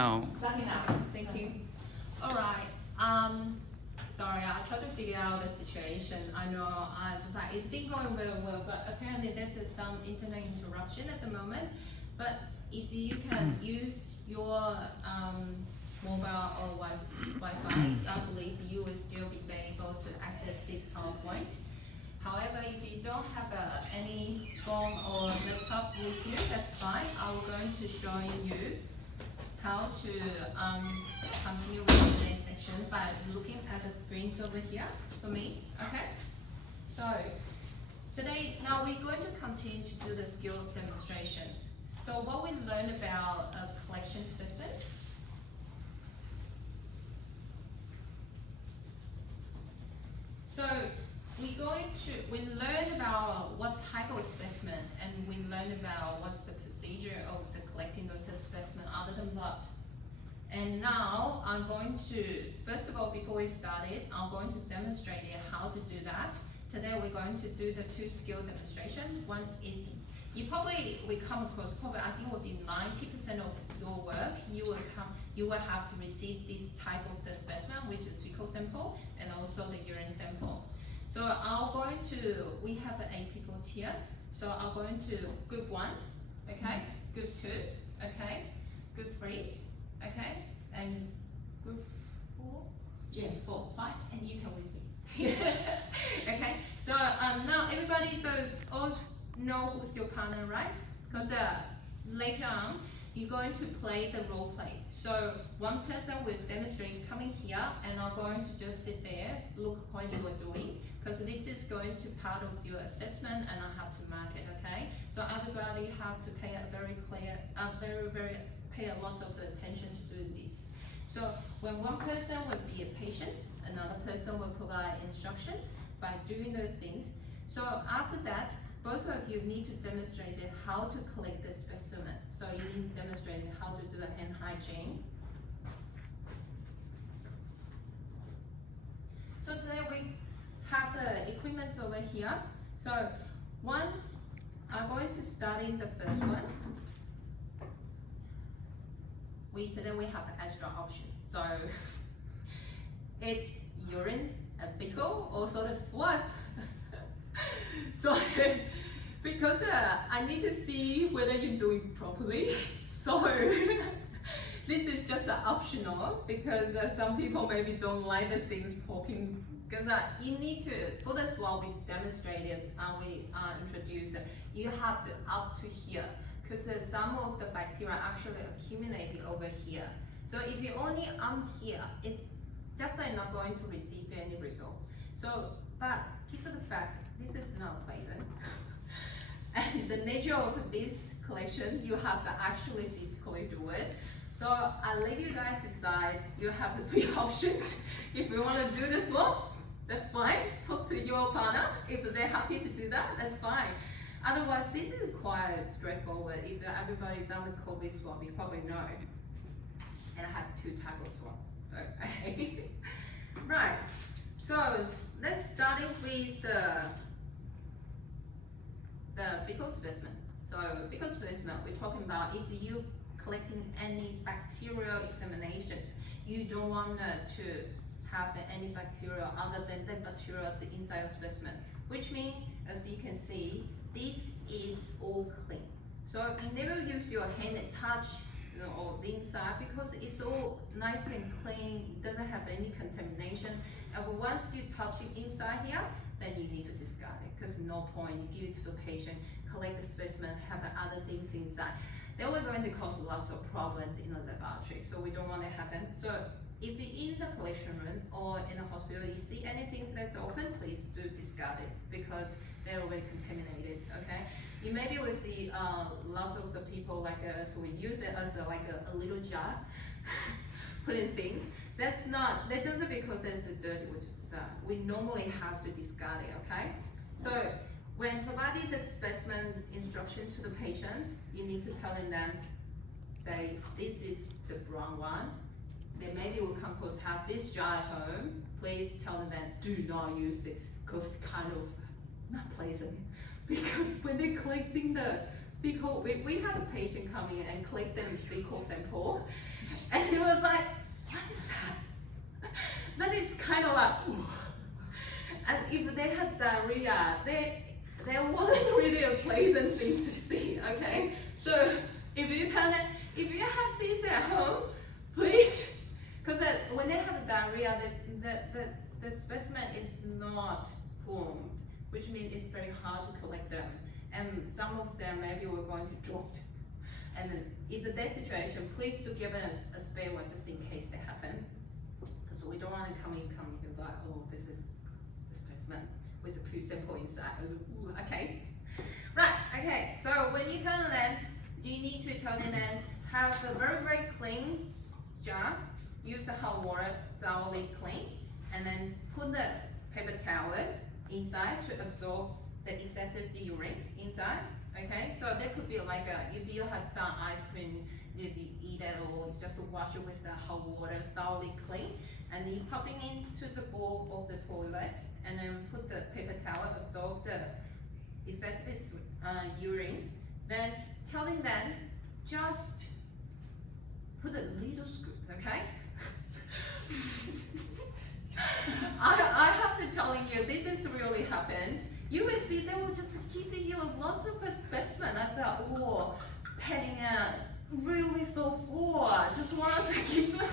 Now, Starting now. Thank you. All right. Sorry, I tried to figure out the situation. I know it's been going very well, but apparently there's some internet interruption at the moment. But if you can use your mobile or Wi-Fi, I believe you will still be able to access this PowerPoint. However, if you don't have any phone or laptop with you, that's fine. I'm going to show you how to continue with today's section by looking at the screens over here for me. Okay, so today now we're going to continue to do the skill demonstrations. So what we learned about a collection specimen. So we learn about what type of specimen, and we learn about what's the procedure of the collecting those specimens other than blood. And now I'm going to, first of all, before we start it, I'm going to demonstrate how to do that. Today we're going to do the two skill demonstrations. One is, you will come across, I think it will be 90% of your work, you will have to receive this type of the specimen, which is fecal sample and also the urine sample. So we have 8 people here. So I'm going to group 1, okay, group 2, okay, group 3, okay, and group 4, yeah, 4, 5, and you come with me. Okay, so now everybody all know who's your partner, right? Because later on, you're going to play the role play. So one person will demonstrate coming here, and I'm going to just sit there, look what you are doing, because this is going to part of your assessment, and I have to mark it. Okay. So everybody have to pay pay a lot of the attention to do this. So when one person will be a patient, another person will provide instructions by doing those things. So after that, both of you need to demonstrate how to collect the specimen. So you need to demonstrate how to do the hand hygiene. So today we have the equipment over here. So once I'm going to start in the first one. Today we have extra options. So it's urine and fecal, also the swab. So because I need to see whether you're doing properly. So this is just optional because some people maybe don't like the things poking. Because you need to, for the swab we demonstrated, we introduced, you have to up to here. Because some of the bacteria actually accumulating over here. So if you only here, it's definitely not going to receive any result. So, but keep to the fact, this is not pleasant. And the nature of this collection, you have to actually physically do it. So I'll let you guys decide. You have the 3 options. If you want to do this one, that's fine. Talk to your partner. If they're happy to do that, that's fine. Otherwise, this is quite straightforward. If everybody's done the COVID swab, you probably know. And I have 2 types of swab. So, okay. Right. So let's start with the fecal specimen. So fecal specimen, we're talking about if you collecting any bacterial examinations, you don't want to have any bacteria other than the bacteria inside your specimen. Which means, as you can see, this is all clean. So you never use your hand and touch or the inside because it's all nice and clean, doesn't have any contamination. And once you touch it inside here, then you need to discard it because no point you give it to the patient, collect the specimen, have other things inside. Then we're going to cause lots of problems in the laboratory. So we don't want to happen. So if you're in the collection room or in a hospital, you see anything that's open, please do discard it because they're already contaminated. Okay. You maybe will see lots of the people so we use it as a little jar, put in things. That's just because there's a dirty, which is we normally have to discard it. Okay. So when providing the specimen instruction to the patient, you need to tell them, say this is the brown one. They maybe will come across have this jar at home. Please tell them that do not use this because it's kind of not pleasant. Because when they're collecting the fecal, we had a patient come in and collect the fecal sample, and he was like, what is that? That is kind of like, ooh. And if they had diarrhea, there wasn't really a pleasant thing to see, okay? So if you have this at home, please, because when they have diarrhea, the specimen is not formed, which means it's very hard to collect them. And some of them maybe we're going to drop. And then if that situation, please do give us a spare one just in case they happen. Because we don't want to come in because like, oh, this is the specimen with a poo sample inside. Ooh, okay. Right, okay, so when you come in, you need to tell them then have a very, very clean jar, use the hot water, thoroughly clean, and then put the paper towels inside to absorb the excessive urine inside. Okay, so that could be like if you have some ice cream, you eat it or just wash it with the hot water, thoroughly clean, and then you pop it into the bowl of the toilet, and then put the paper towel, absorb the excessive urine. Then telling them just put a little scoop, okay? I have to telling you, this is really happened. You will see they will just give you lots of a specimen. I said, oh, petting it, really so full. Just want to keep them.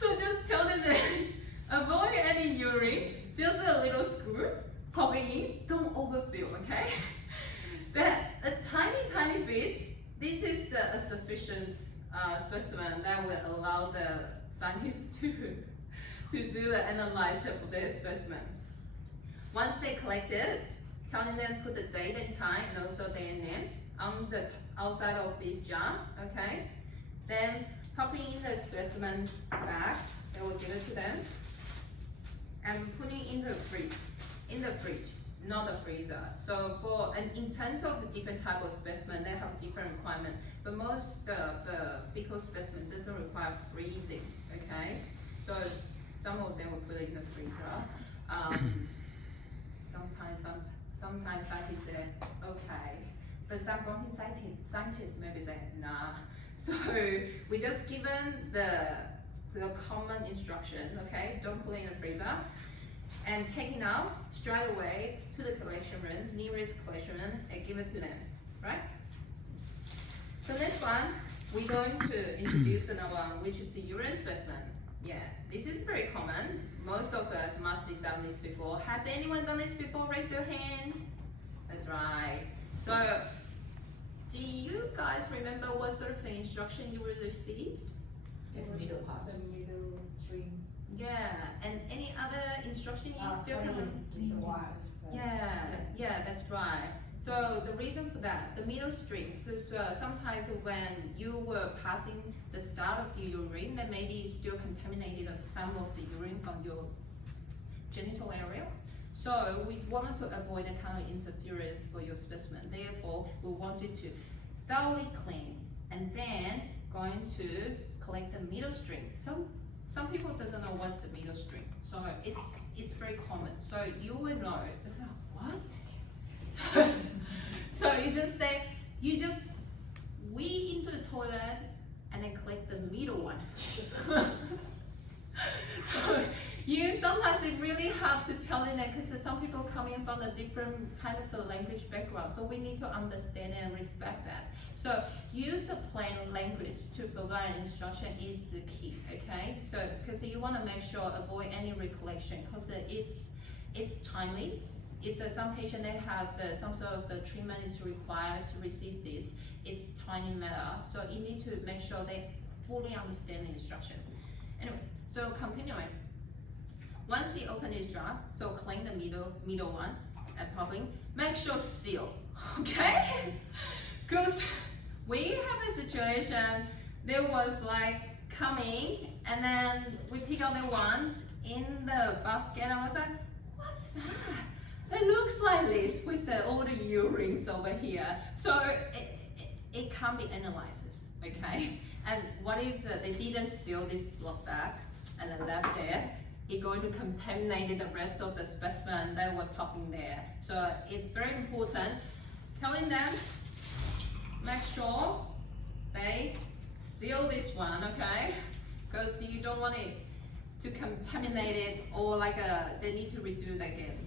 So just tell them that avoid any urine, just a little scoop, pop it in, don't overfill, okay? That a tiny bit, this is a sufficient specimen that will allow the scientists to do the analysis for their specimen. Once they collect it, telling them put the date and time and also their name on the outside of this jar, okay? Then popping in the specimen bag, they will give it to them, and putting in the fridge, not the freezer. So in terms of the different type of specimen, they have different requirements, but most of the fecal specimen doesn't require freezing, okay? So some of them will put it in the freezer. Sometimes scientists say, okay, but some grumpy scientists maybe say, nah. So we just given the common instruction, okay? Don't put it in the freezer. And take it out straight away to the collection room, nearest collection room, and give it to them, right? So next one, we're going to introduce another one, which is the urine specimen. Yeah, this is very common. Most of us must have done this before. Has anyone done this before? Raise your hand. That's right. So, do you guys remember what sort of instruction you received? The middle part. The middle string. Yeah, and any other instruction you still haven't? Yeah, that's right. So the reason for that, the middle string, because sometimes when you were passing the start of the urine, that maybe still contaminated some of the urine from your genital area. So we wanted to avoid a kind of interference for your specimen. Therefore, we wanted to thoroughly clean and then going to collect the middle string. Some people doesn't know what's the middle string, so it's very common. So you will know. What? So you just say, you just wee into the toilet and then collect the middle one. So sometimes you really have to tell them that because some people come in from a different kind of the language background, so we need to understand and respect that. So use the plain language to provide instruction is the key, okay? So because you want to make sure avoid any recollection, because it's timely. If some patient they have some sort of treatment is required to receive this, it's tiny matter. So you need to make sure they fully understand the instruction. Anyway, so continuing. Once you open this jar, so clean the middle one and popping. Make sure seal, okay? Because we have a situation there was like coming and then we pick up the one in the basket and I was like, what's that? It looks like this with all the urines over here. So it can't be analyzed, okay? And what if they didn't seal this blood bag and then left there? It's going to contaminate the rest of the specimen that were popping there. So it's very important telling them make sure they seal this one, okay? Because you don't want it to contaminate it or like they need to redo it again.